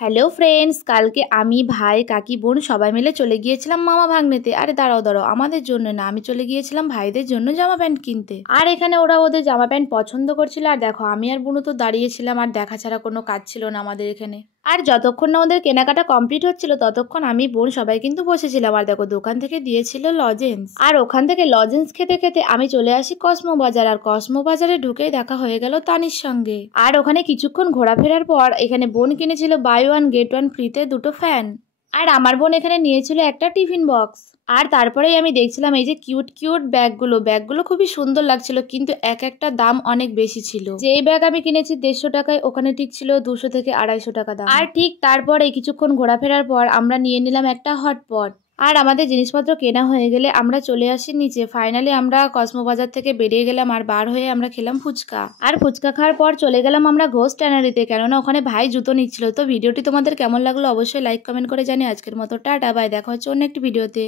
Hello friends, কালকে আমি ভাই কাকি বোন সবাই মিলে চলে গিয়েছিলাম মামা ভাগ্নেতে। আরে দাঁড়াও দাঁড়াও, আমাদের জন্য না, আমি চলে গিয়েছিলাম ভাইদের জন্য জামা প্যান্ট কিনতে। আর এখানে ওরা ওদের জামা প্যান্ট পছন্দ করছিল। আর দেখো, আমি আর বুনু তো দাঁড়িয়েছিলাম, আর দেখা ছাড়া কোনো কাজ ছিল না আমাদের এখানে। আর যতক্ষণ না ওদের কেনাকাটা কমপ্লিট হচ্ছিল ততক্ষণ আমি বোন সবাই কিন্তু বসেছিলাম। আর দেখো, দোকান থেকে দিয়েছিল লজেন্স, আর ওখান থেকে লজেন্স খেতে খেতে আমি চলে আসি কসমো বাজার। আর কসমো বাজারে ঢুকেই দেখা হয়ে গেল তানির সঙ্গে। আর ওখানে কিছুক্ষণ ঘোরাফেরার পর এখানে বোন কিনেছিল বাই ওয়ান গেট ওয়ান ফ্রিতে দুটো ফ্যান। আর আমার বোন এখানে নিয়েছিল একটা টিফিন বক্স। আর তারপরেই আমি দেখছিলাম এই যে কিউট কিউট ব্যাগগুলো খুবই সুন্দর লাগছিল, কিন্তু এক একটা দাম অনেক বেশি ছিল। যে ব্যাগ আমি কিনেছি 150 টাকায়, ওখানে ঠিক ছিল 200 থেকে 250 টাকা দাম। আর ঠিক তারপরে কিছুক্ষণ ঘোরাফেরার পর আমরা নিয়ে নিলাম একটা হটপট। আর আমাদের জিনিসপত্র কেনা হয়ে গেলে আমরা চলে আসি নিচে। ফাইনালি আমরা কসমো বাজার থেকে বেরিয়ে গেলাম, আর বার হয়ে আমরা খেলাম ফুচকা। আর ফুচকা খাওয়ার পর চলে গেলাম আমরা ঘোষ ট্যানারিতে, কেননা ওখানে ভাই জুতো নিচ্ছিল। তো ভিডিওটি তোমাদের কেমন লাগলো অবশ্যই লাইক কমেন্ট করে জানিয়ে আজকের মতো টাটা বাই, দেখা হচ্ছে অন্য একটি ভিডিওতে।